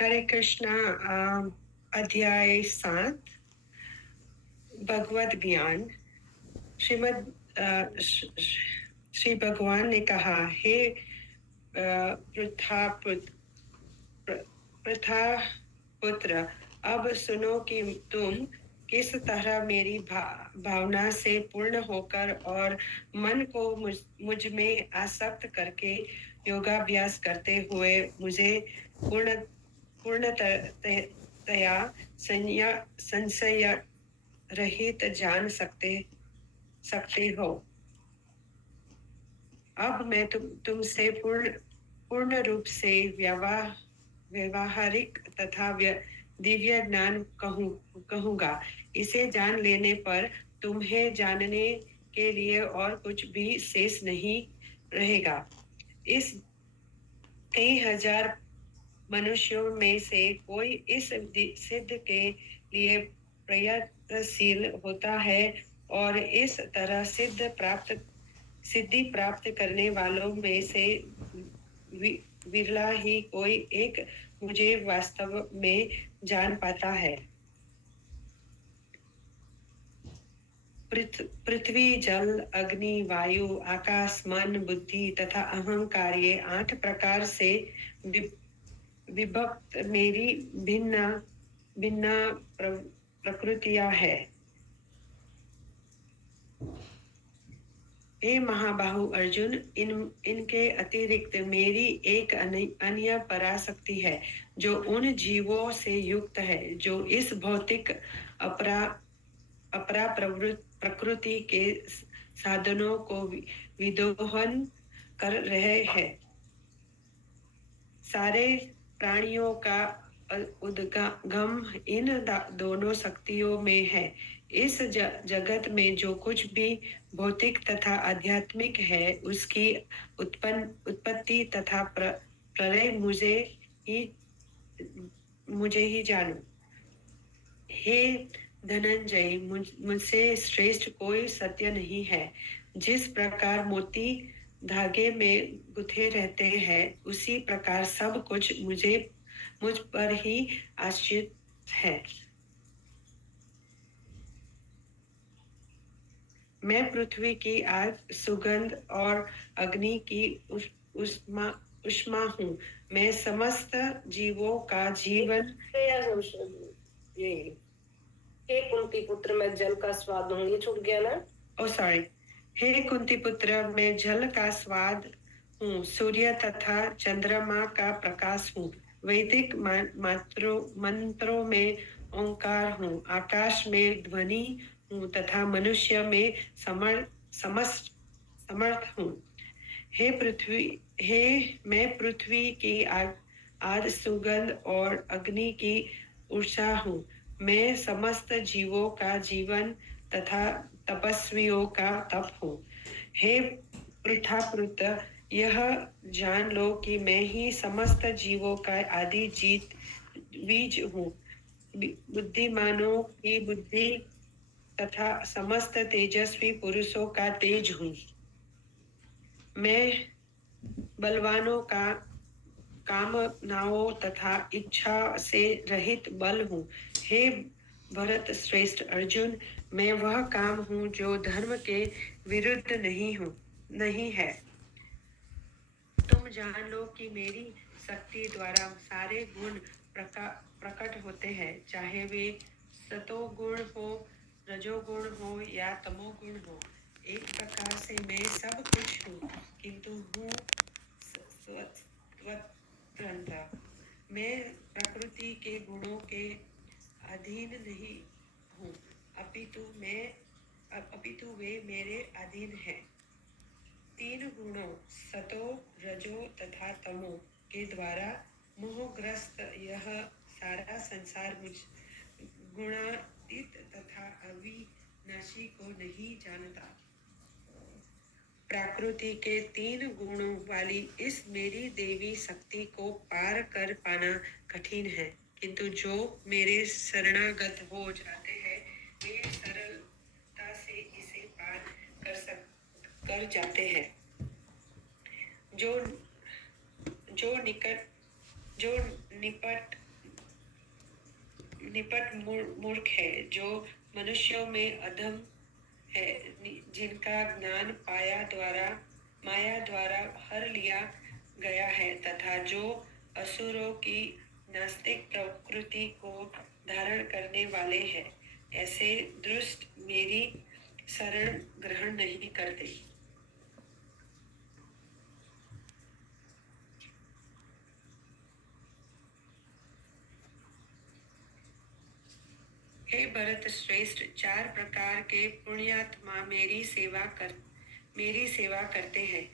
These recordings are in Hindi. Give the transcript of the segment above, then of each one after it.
हरे कृष्णा। अध्याय 7 भगवत ज्ञान। श्री भगवान ने कहा, हे प्रथा पुत्र, अब सुनो कि तुम किस तरह मेरी भावना से पूर्ण होकर और मन को मुझ में आसक्त करके योगाभ्यास करते हुए मुझे पूर्णतया संशय रहित जान सकते हो। अब मैं तुमसे पूर्ण रूप से व्यवहारिक तथा दिव्य ज्ञान कहूंगा। इसे जान लेने पर तुम्हें जानने के लिए और कुछ भी शेष नहीं रहेगा। इस कई हजार मनुष्यों में से कोई इस सिद्ध के लिए प्रयत्नशील होता है और इस तरह सिद्धि प्राप्त करने वालों में से विरला ही कोई एक मुझे वास्तव में जान पाता है। पृथ्वी, जल, अग्नि, वायु, आकाश, मन, बुद्धि तथा अहंकार, ये 8 प्रकार से विभक्त मेरी भिन्न भिन्न प्रकृतियां है। हे महाबाहु अर्जुन, इनके अतिरिक्त मेरी एक अन्य पराशक्ति है जो उन जीवों से युक्त है जो इस भौतिक अपरा प्रकृति के साधनों को विदोहन कर रहे हैं। सारे प्राणियों का उद्गम इन दोनों शक्तियों में है। इस जगत में जो कुछ भी भौतिक तथा आध्यात्मिक है, उसकी उत्पत्ति तथा प्रलय मुझे ही जानो। हे धनंजय, मुझसे श्रेष्ठ कोई सत्य नहीं है। जिस प्रकार मोती धागे में गुथे रहते हैं, उसी प्रकार सब कुछ मुझ पर ही आश्रित है। मैं पृथ्वी की आग, सुगंध और अग्नि की उष्मा हूँ। मैं समस्त जीवों का जीवन। हे कुंती पुत्र, मैं जल का स्वाद हूँ। ये छूट गया ना? सॉरी। हे कुंती पुत्र, मैं जल का स्वाद हूँ, सूर्य तथा चंद्रमा का प्रकाश हूँ, वैदिक मंत्रों में ओंकार हूँ, आकाश में ध्वनि हूँ तथा मनुष्य में समर्थ हूँ। मैं पृथ्वी की आग, सुगंध और अग्नि की ऊर्जा हूँ। मैं समस्त जीवों का जीवन तथा तपस्वियों का तप हूँ। हे पृथापुत्र, यह जान लो कि मैं ही समस्त जीवों का आदि बीज हूँ, बुद्धिमानों की बुद्धि तथा समस्त तेजस्वी पुरुषों का तेज हूँ। मैं बलवानों का कामनाओं तथा इच्छा से रहित बल हूँ। हे भरत श्रेष्ठ अर्जुन, मैं वह काम हूँ जो धर्म के विरुद्ध नहीं है। तुम जान लो कि मेरी शक्ति द्वारा सारे गुण प्रकट होते हैं, चाहे वे सतोगुण हो, रजोगुण हो या तमोगुण हो। एक प्रकार से मैं सब कुछ हूँ, किंतु हूँ स्वतंत्र। मैं प्रकृति के गुणों के अधीन नहीं हूँ, अपितु वे मेरे अधीन हैं। 3 गुणों सतो, रजो तथा तमो के द्वारा मोहग्रस्त यह सारा संसार मुझ गुणातीत तथा अविनाशी को नहीं जानता। प्रकृति के 3 गुणों वाली इस मेरी देवी शक्ति को पार कर पाना कठिन है, किंतु जो मेरे शरणागत हो जाते हैं, वे सरलता से इसे पार कर जाते हैं। जो निपट निपट मूर्ख है, जो मनुष्यों में अधम है, जिनका ज्ञान माया द्वारा हर लिया गया है, तथा जो असुरों की नास्तिक प्रकृति को धारण करने वाले हैं, ऐसे दुष्ट मेरी शरण ग्रहण नहीं करते। हे भरत श्रेष्ठ, 4 प्रकार के पुण्यात्मा मेरी सेवा करते हैं।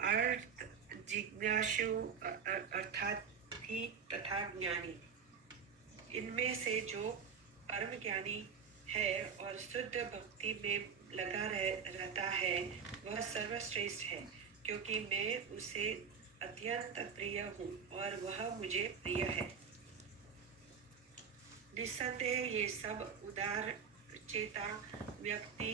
अर्थ जिज्ञासु अर्थार्थी तथा ज्ञानी। इनमें से जो परम ज्ञानी है और शुद्ध भक्ति में लगा रहता है, वह सर्वश्रेष्ठ है, क्योंकि मैं उसे अत्यंत प्रिय हूँ और वह मुझे प्रिय है। निस्संदेह ये सब उदार चेता व्यक्ति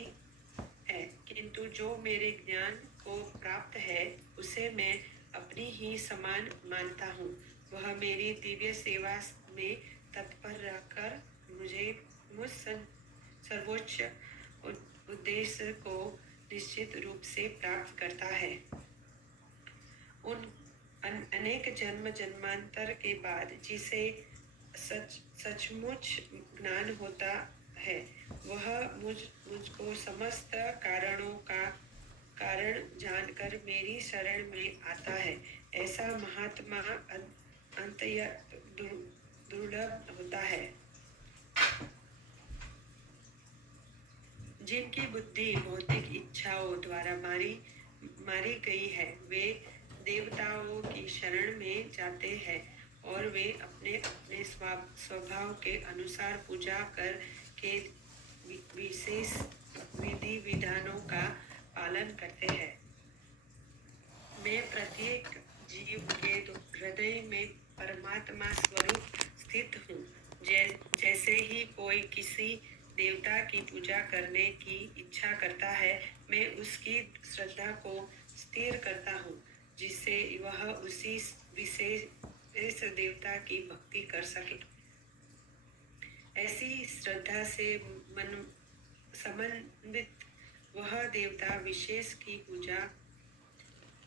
है, किंतु जो मेरे ज्ञान को प्राप्त है, उसे मैं अपनी ही समान मानता हूँ। वह मेरी दिव्य सेवा में तत्पर रहकर मुझ सर्वोच्च उद्देश्य को निश्चित रूप से प्राप्त करता है। उन अनेक जन्म जन्मांतर के बाद जिसे सचमुच ज्ञान होता है, वह मुझको समस्त कारणों का कारण जानकर मेरी शरण में आता है। ऐसा महात्मा अंततः दुर्लभ होता है। जिनकी बुद्धि भौतिक इच्छाओं द्वारा मारी गई है, वे देवताओं की शरण में जाते हैं और वे अपने अपने स्वभाव के अनुसार पूजा कर के विशेष विधि विधानों का पालन करते हैं। मैं प्रत्येक जीव के हृदय में परमात्मा स्वरूप स्थित हूँ। जैसे ही कोई किसी देवता की पूजा करने की इच्छा करता है, मैं उसकी श्रद्धा को स्थिर करता हूँ, जिससे वह उसी विशेष देवता की भक्ति कर सके। ऐसी श्रद्धा से मन समन्वित वह देवता विशेष की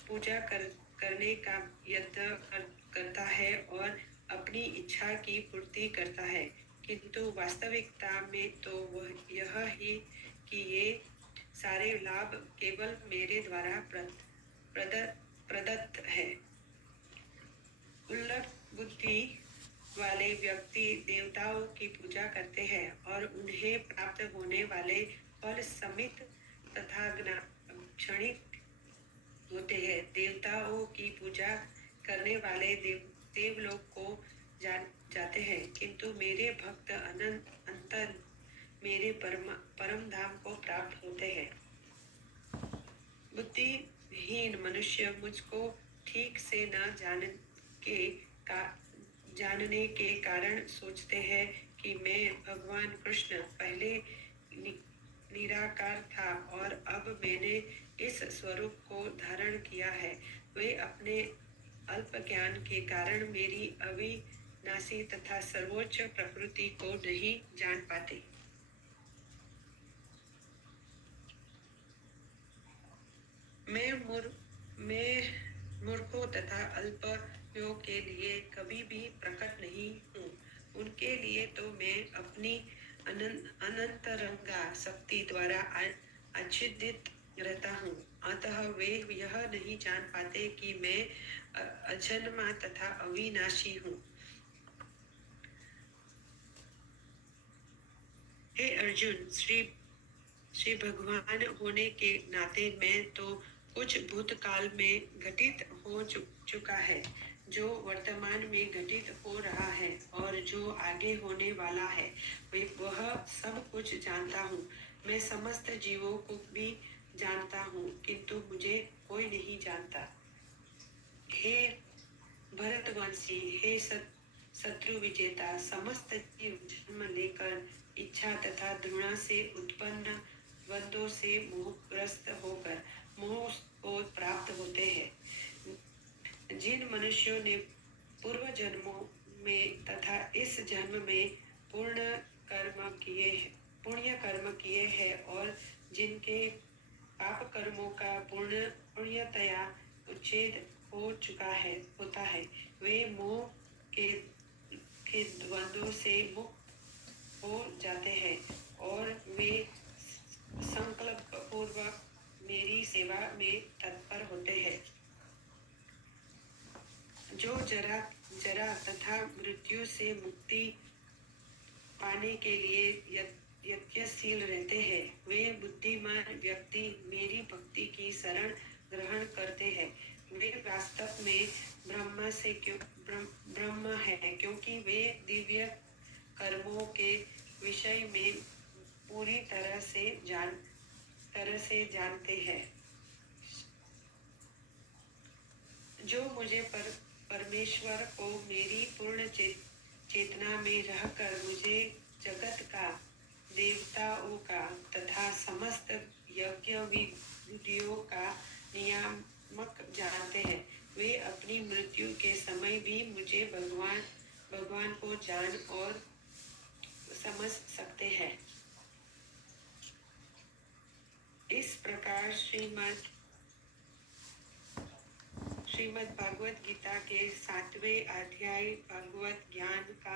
पूजा करने का यत्न करता है और अपनी इच्छा की पूर्ति करता है, किंतु वास्तविकता में तो वह यह ही कि ये सारे लाभ केवल मेरे द्वारा प्रदत्त है। उल्लट बुद्धि वाले व्यक्ति देवताओं की पूजा करते हैं और उन्हें प्राप्त होने वाले फल समित तथा क्षणिक होते हैं। देवताओं की पूजा करने वाले देवलोक को जाते हैं, किंतु मेरे भक्त अंततः मेरे परम धाम को प्राप्त होते हैं। बुद्धिहीन मनुष्य मुझको ठीक से न जानने के कारण सोचते हैं कि मैं भगवान कृष्ण पहले निराकार था और अब मैंने इस स्वरूप को धारण किया है। वे अपने अल्प ज्ञान के कारण मेरी अविनाशी तथा सर्वोच्च प्रकृति को नहीं जान पाते। मैं मूर्खों तथा अल्पयों के लिए कभी भी प्रकट नहीं हूँ। उनके लिए तो मैं अपनी अनंतरंगा शक्ति द्वारा आच्छादित रहता हूँ। अतः वे यह नहीं जान पाते कि मैं अजन्मा तथा अविनाशी हूँ। हे अर्जुन, श्री भगवान होने के नाते मैं तो कुछ भूतकाल में घटित हो चुका है, जो वर्तमान में घटित हो रहा है और जो आगे होने वाला है, वह सब कुछ जानता हूँ। मैं समस्त जीवों को भी जानता हूँ, किंतु मुझे कोई नहीं जानता। हे भरतवंशी, हे शत्रु विजेता, समस्त जीव जन्म लेकर इच्छा तथा घृणा से उत्पन्न द्वंद्वों से मोहग्रस्त होकर मोह को प्राप्त होते हैं। जिन मनुष्यों ने पूर्व जन्मों में तथा इस जन्म में पुण्य कर्म किए हैं और जिनके पाप कर्मों का पूर्णतया उच्छेद हो चुका है होता है, वे मोह के द्वंद्व से मुक्त हो जाते हैं और वे संकल्प पूर्वक मेरी सेवा में तत्पर होते हैं। जो जरा तथा मृत्यु से मुक्ति पाने के लिए यत्नशील रहते हैं, वे बुद्धिमान व्यक्ति मेरी भक्ति की शरण ग्रहण करते हैं। वे वास्तव में ब्रह्म है, क्योंकि वे दिव्य कर्मों के विषय में पूरी तरह से जानते हैं। जो मुझे परमेश्वर को मेरी पूर्ण चेतना में रहकर मुझे जगत का, देवताओं का तथा समस्त यज्ञ विधियों का नियामक जानते हैं, वे अपनी मृत्यु के समय भी मुझे भगवान को जान और समझ सकते हैं। इस प्रकार श्रीमद् भागवत गीता के 7वें अध्याय भगवत ज्ञान का